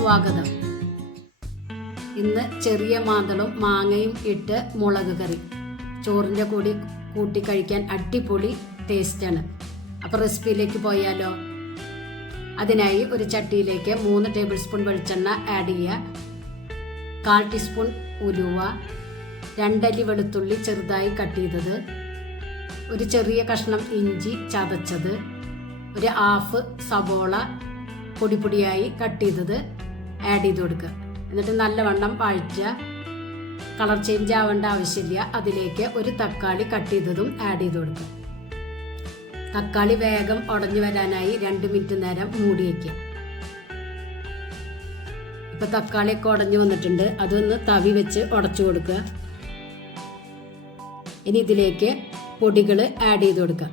സ്വാഗതം. ഇന്ന് ചെറിയ മാന്തളും മാങ്ങയും ഇട്ട് മുളക് കറി. ചോറിന്റെ കൂടി കൂട്ടി കഴിക്കാൻ അടിപൊളി ടേസ്റ്റാണ്. അപ്പോൾ റെസിപ്പിയിലേക്ക് പോയാലോ? അതിനായി ഒരു ചട്ടിയിലേക്ക് മൂന്ന് ടേബിൾ സ്പൂൺ വെളിച്ചെണ്ണ ആഡ് ചെയ്യുക. കാൽ ടീസ്പൂൺ ഉലുവ. രണ്ടല്ലി വെളുത്തുള്ളി ചെറുതായി കട്ട് ചെയ്തത്. ഒരു ചെറിയ കഷ്ണം ഇഞ്ചി ചതച്ചത്. ഒരു ഹാഫ് സബോള പൊടിപൊടിയായി കട്ട് ചെയ്തത്. ആഡ് ചെയ്ത് കൊടുക്കുക. എന്നിട്ട് നല്ലവണ്ണം വഴറ്റുക കളർ ചേഞ്ച് ആവേണ്ട ആവശ്യമില്ല. അതിലേക്ക് ഒരു തക്കാളി കട്ട് ചെയ്തതും ആഡ് ചെയ്ത് കൊടുക്കുക. തക്കാളി വേഗം ഉടഞ്ഞു വരാനായി രണ്ട് മിനിറ്റ് നേരം മൂടി വയ്ക്കുക ഇപ്പൊ തക്കാളിയൊക്കെ ഉടഞ്ഞു വന്നിട്ടുണ്ട്. അതൊന്ന് തവി വെച്ച് ഉടച്ചു കൊടുക്കുക. ഇനി ഇതിലേക്ക് പൊടികൾ ആഡ് ചെയ്ത് കൊടുക്കുക.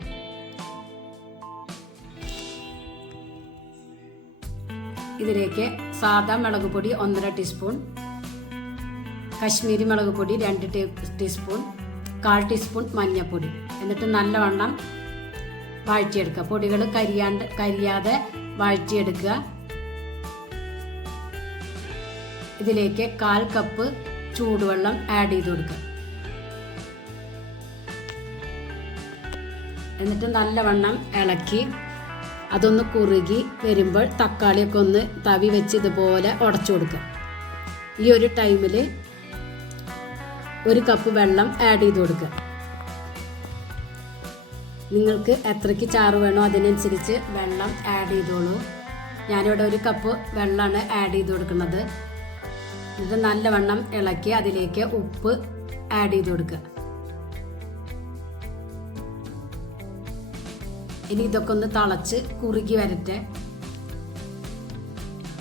ഇതിലേക്ക് സാദാ മുളക് പൊടി ഒന്നര ടീസ്പൂൺ കശ്മീരി മുളക് പൊടി രണ്ട് ടീസ്പൂൺ കാൽ ടീസ്പൂൺ മഞ്ഞൾപ്പൊടി എന്നിട്ട് നല്ലവണ്ണം വഴറ്റിയെടുക്കുക. പൊടികൾ കരിയാണ്ട് കരിയാതെ വഴറ്റിയെടുക്കുക. ഇതിലേക്ക് കാൽ കപ്പ് ചൂടുവെള്ളം ആഡ് ചെയ്ത് കൊടുക്കുക. എന്നിട്ട് നല്ലവണ്ണം ഇളക്കി അതൊന്ന് കുറുകി വരുമ്പോൾ തക്കാളിയൊക്കെ ഒന്ന് തവി വെച്ച് ഇതുപോലെ ഉടച്ചു കൊടുക്കുക. ഈ ഒരു ടൈമിൽ ഒരു കപ്പ് വെള്ളം ആഡ് ചെയ്ത് കൊടുക്കുക. നിങ്ങൾക്ക് എത്രയ്ക്ക് ചാറ് വേണോ അതിനനുസരിച്ച് വെള്ളം ആഡ് ചെയ്തോളൂ. ഞാനിവിടെ ഒരു കപ്പ് വെള്ളമാണ് ആഡ് ചെയ്ത് കൊടുക്കുന്നത്. ഇത് നല്ലവണ്ണം ഇളക്കി അതിലേക്ക് ഉപ്പ് ആഡ് ചെയ്ത് കൊടുക്കുക. ഇനി ഇതൊക്കെ ഒന്ന് തിളച്ച് കുറുകി വരട്ടെ.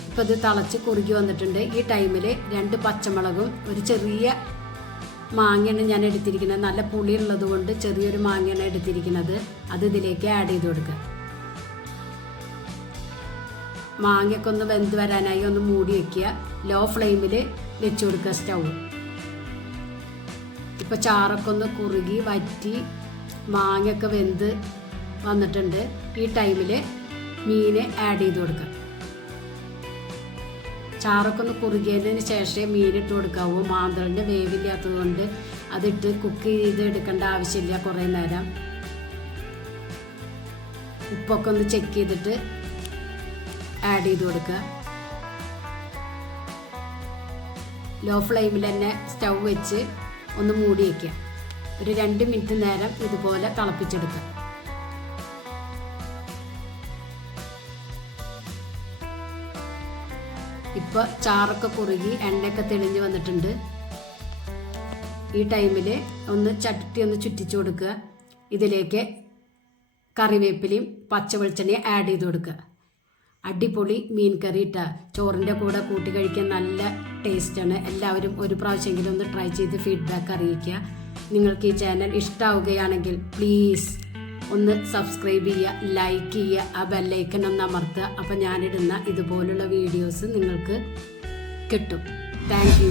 ഇപ്പം ഇത് തിളച്ച് കുറുകി വന്നിട്ടുണ്ട്. ഈ ടൈമിൽ രണ്ട് പച്ചമുളകും ഒരു ചെറിയ മാങ്ങയാണ് ഞാൻ എടുത്തിരിക്കുന്നത്. നല്ല പുളിയുള്ളത് കൊണ്ട് ചെറിയൊരു മാങ്ങയാണ് എടുത്തിരിക്കുന്നത്. അത് ഇതിലേക്ക് ആഡ് ചെയ്ത് കൊടുക്കുക മാങ്ങയൊക്കെ ഒന്ന് വെന്ത് വരാനായി ഒന്ന് മൂടി വെക്കുക. ലോ ഫ്ലെയിമിൽ വെച്ച് കൊടുക്കുക സ്റ്റൗ ഇപ്പം ചാറൊക്കെ ഒന്ന് കുറുകി വറ്റി മാങ്ങയൊക്കെ വെന്ത് വന്നിട്ടുണ്ട്. ഈ ടൈമിൽ മീൻ ആഡ് ചെയ്ത് കൊടുക്കാം. ചാറൊക്കെ ഒന്ന് കുറുകിയതിന് ശേഷമേ മീൻ ഇട്ട് കൊടുക്കാവൂ. മാന്തളിന്റെ വേവില്ലാത്തത് കൊണ്ട് അതിട്ട് കുക്ക് ചെയ്ത് എടുക്കേണ്ട ആവശ്യമില്ല കുറേ നേരം. ഉപ്പൊക്കെ ഒന്ന് ചെക്ക് ചെയ്തിട്ട് ആഡ് ചെയ്ത് കൊടുക്കുക. ലോ ഫ്ലെയിമിൽ തന്നെ സ്റ്റൗ വെച്ച് ഒന്ന് മൂടി വയ്ക്കുക ഒരു രണ്ട് മിനിറ്റ് നേരം ഇതുപോലെ തിളപ്പിച്ചെടുക്കുക. ഇപ്പൊ ചാറൊക്കെ കുറുകി എണ്ണയൊക്കെ തെളിഞ്ഞു വന്നിട്ടുണ്ട്. ഈ ടൈമിൽ ഒന്ന് ചട്ടി ഒന്ന് ചുറ്റിച്ചു കൊടുക്കുക. ഇതിലേക്ക് കറിവേപ്പിലയും പച്ച വെളിച്ചെണ്ണയും ആഡ് ചെയ്ത് കൊടുക്കുക. അടിപൊളി മീൻ കറി ഇട്ട ചോറിന്റെ കൂടെ കൂട്ടി കഴിക്കാൻ നല്ല ടേസ്റ്റാണ് എല്ലാവരും ഒരു പ്രാവശ്യമെങ്കിലും ഒന്ന് ട്രൈ ചെയ്ത് ഫീഡ്ബാക്ക് അറിയിക്കുക. നിങ്ങൾക്ക് ഈ ചാനൽ ഇഷ്ടമാവുകയാണെങ്കിൽ പ്ലീസ് ഒന്ന് സബ്സ്ക്രൈബ് ചെയ്യുക ലൈക്ക് ചെയ്യുക ആ ബെല്ലൈക്കൺ ഒന്ന് അമർത്തുക. അപ്പം ഞാനിടുന്ന ഇതുപോലുള്ള വീഡിയോസ് നിങ്ങൾക്ക് കിട്ടും. താങ്ക്